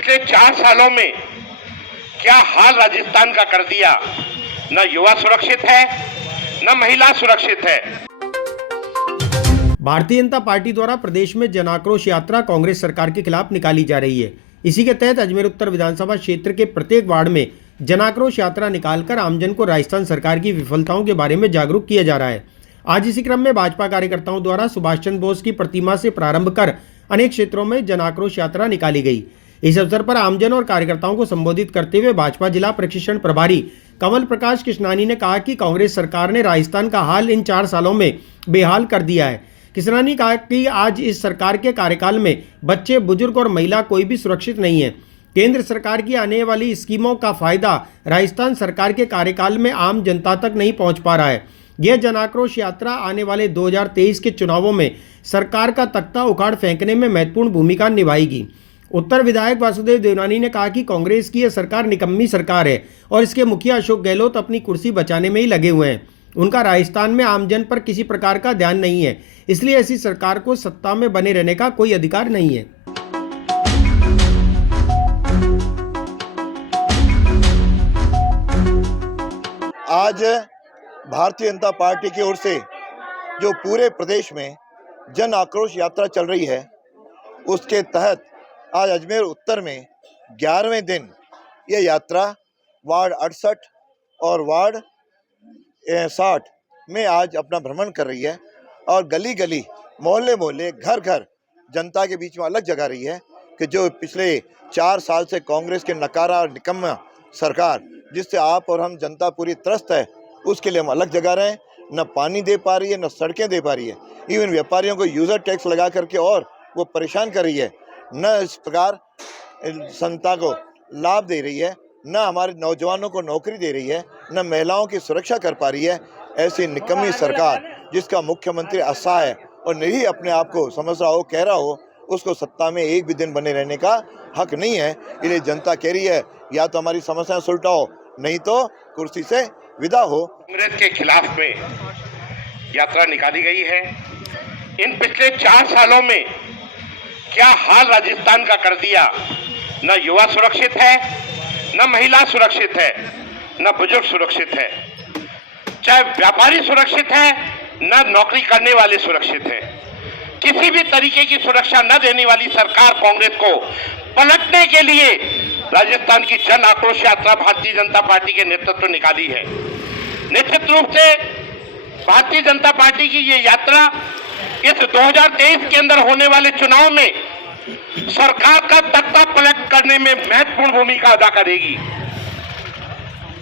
पिछले 4 सालों में क्या हाल राजस्थान का कर दिया। न युवा सुरक्षित है, न महिला सुरक्षित है। भारतीय जनता पार्टी द्वारा प्रदेश में जन आक्रोश यात्रा कांग्रेस सरकार के खिलाफ निकाली जा रही है। इसी के तहत अजमेर उत्तर विधानसभा क्षेत्र के प्रत्येक वार्ड में जन आक्रोश यात्रा निकालकर आमजन को राजस्थान सरकार की विफलताओं के बारे में जागरूक किया जा रहा है। आज इसी क्रम में भाजपा कार्यकर्ताओं द्वारा सुभाष चंद्र बोस की प्रतिमा से प्रारंभ कर अनेक क्षेत्रों में जन आक्रोश यात्रा निकाली गई। इस अवसर पर आमजन और कार्यकर्ताओं को संबोधित करते हुए भाजपा जिला प्रशिक्षण प्रभारी कमल प्रकाश कृष्णानी ने कहा कि कांग्रेस सरकार ने राजस्थान का हाल इन 4 सालों में बेहाल कर दिया है। कृष्णानी कहा कि आज इस सरकार के कार्यकाल में बच्चे, बुजुर्ग और महिला कोई भी सुरक्षित नहीं है। केंद्र सरकार की आने वाली स्कीमों का फायदा राजस्थान सरकार के कार्यकाल में आम जनता तक नहीं पहुंच पा रहा है। यह जन आक्रोश यात्रा आने वाले 2023 के चुनावों में सरकार का तख्ता उखाड़ फेंकने में महत्वपूर्ण भूमिका निभाएगी। उत्तर विधायक वासुदेव देवनानी ने कहा कि कांग्रेस की यह सरकार निकम्मी सरकार है और इसके मुखिया अशोक गहलोत अपनी कुर्सी बचाने में ही लगे हुए हैं। उनका राजस्थान में आमजन पर किसी प्रकार का ध्यान नहीं है, इसलिए ऐसी सरकार को सत्ता में बने रहने का कोई अधिकार नहीं है। आज भारतीय जनता पार्टी की ओर से जो पूरे प्रदेश में जन आक्रोश यात्रा चल रही है, उसके तहत आज अजमेर उत्तर में 11वें दिन ये यात्रा वार्ड 68 और वार्ड 60 में आज अपना भ्रमण कर रही है और गली गली, मोहल्ले मोहल्ले, घर घर जनता के बीच में अलग जगा रही है कि जो पिछले 4 साल से कांग्रेस के नकारा और निकम्मा सरकार, जिससे आप और हम जनता पूरी त्रस्त है, उसके लिए हम अलग जगा रहे हैं। न पानी दे पा रही है, न सड़कें दे पा रही है। इवन व्यापारियों को यूज़र टैक्स लगा करके और वो परेशान कर रही है। न इस प्रकार जनता को लाभ दे रही है, न हमारे नौजवानों को नौकरी दे रही है, न महिलाओं की सुरक्षा कर पा रही है। ऐसी निकम्मी सरकार जिसका मुख्यमंत्री असहाय है और नहीं अपने आप को समझ रहा हो, कह रहा हो, उसको सत्ता में एक भी दिन बने रहने का हक नहीं है। इसलिए जनता कह रही है या तो हमारी समस्याएं सुलटाओ, नहीं तो कुर्सी से विदा हो। कांग्रेस के खिलाफ में यात्रा निकाली गई है। इन पिछले 4 सालों में क्या हाल राजस्थान का कर दिया। न युवा सुरक्षित है, न महिला सुरक्षित है, न बुजुर्ग सुरक्षित है। चाहे व्यापारी सुरक्षित है, न नौकरी करने वाले सुरक्षित हैं। किसी भी तरीके की सुरक्षा न देने वाली सरकार कांग्रेस को पलटने के लिए राजस्थान की जन आक्रोश यात्रा भारतीय जनता पार्टी के नेतृत्व निकाली है। निश्चित रूप से भारतीय जनता पार्टी की ये यात्रा इस 2023 के अंदर होने वाले चुनाव में सरकार का तख्ता पलट करने में महत्वपूर्ण भूमिका अदा करेगी।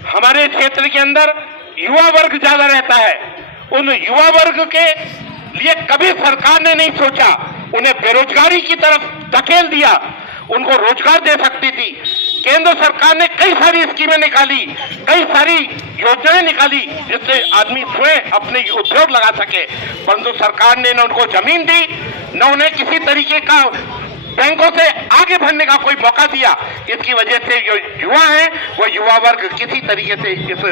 हमारे क्षेत्र के अंदर युवा वर्ग ज्यादा रहता है। उन युवा वर्ग के लिए कभी सरकार ने नहीं सोचा, उन्हें बेरोजगारी की तरफ धकेल दिया। उनको रोजगार दे सकती थी। केंद्र सरकार ने कई सारी स्कीमें निकाली, कई सारी योजनाएं निकाली जिससे आदमी स्वयं अपने उद्योग लगा सके, परंतु सरकार ने न उनको जमीन दी, न उन्हें किसी तरीके का बैंकों से आगे बढ़ने का कोई मौका दिया। इसकी वजह से जो युवा है वो युवा वर्ग किसी तरीके से इस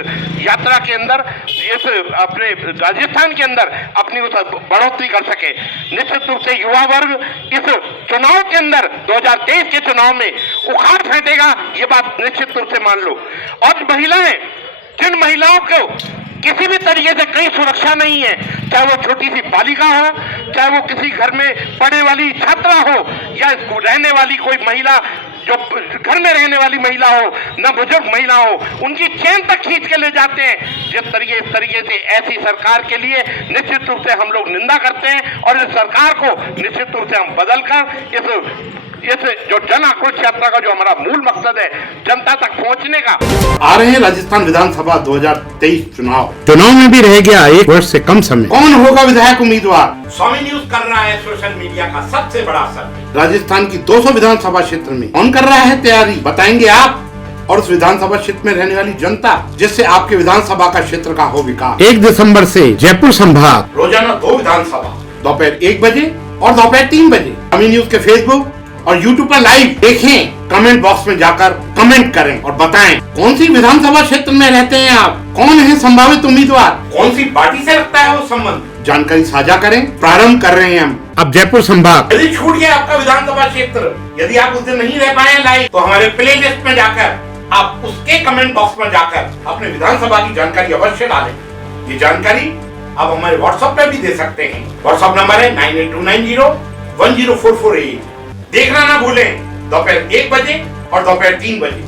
यात्रा के अंदर, इस अपने राजस्थान के अंदर अपनी बढ़ोतरी कर सके। निश्चित रूप से युवा वर्ग इस चुनाव के अंदर 2023 के चुनाव में उखाड़ फेंकेगा, ये बात निश्चित रूप से मान लो। और महिलाएं, जिन महिलाओं को किसी भी तरीके से कहीं सुरक्षा नहीं है, चाहे वो छोटी सी बालिका हो, चाहे वो किसी घर में पढ़ने वाली छात्रा हो, या रहने वाली कोई महिला जो घर में रहने वाली महिला हो, न बुजुर्ग महिला हो, उनकी चैन तक खींच के ले जाते हैं। इस तरीके से ऐसी सरकार के लिए निश्चित रूप से हम लोग निंदा करते हैं और इस सरकार को निश्चित रूप से हम बदलकर इस जो जन आक्रोश यात्रा का जो हमारा मूल मकसद है, जनता तक पहुंचने का। आ रहे हैं राजस्थान विधानसभा 2023 चुनाव में भी रह गया 1 वर्ष से कम समय। कौन होगा विधायक उम्मीदवार? स्वामी न्यूज कर रहा है सोशल मीडिया का सबसे बड़ा असर। राजस्थान की 200 विधानसभा क्षेत्र में कौन कर रहा है तैयारी, बताएंगे आप और उस विधानसभा क्षेत्र में रहने वाली जनता, जिससे आपके विधानसभा का क्षेत्र का हो विकास। 1 दिसंबर से जयपुर संभाग रोजाना 2 विधानसभा, दोपहर 1 बजे और दोपहर 3 बजे। स्वामी न्यूज के फेसबुक और YouTube पर लाइव देखें, कमेंट बॉक्स में जाकर कमेंट करें और बताएं कौन सी विधानसभा क्षेत्र में रहते हैं आप, कौन है संभावित उम्मीदवार, कौन सी पार्टी से रखता है वो संबंध, जानकारी साझा करें। प्रारंभ कर रहे हैं हम अब जयपुर संभाग। यदि छूट गया आपका विधानसभा क्षेत्र, यदि आप उस दिन नहीं रह पाए लाइव, तो हमारे प्ले लिस्ट में जाकर आप उसके कमेंट बॉक्स में जाकर अपने विधानसभा की जानकारी अवश्य डालें। ये जानकारी आप हमारे व्हाट्सएप पे भी दे सकते हैं। व्हाट्सएप नंबर है 9829010448। देखना ना भूलें दोपहर 1 बजे और दोपहर 3 बजे।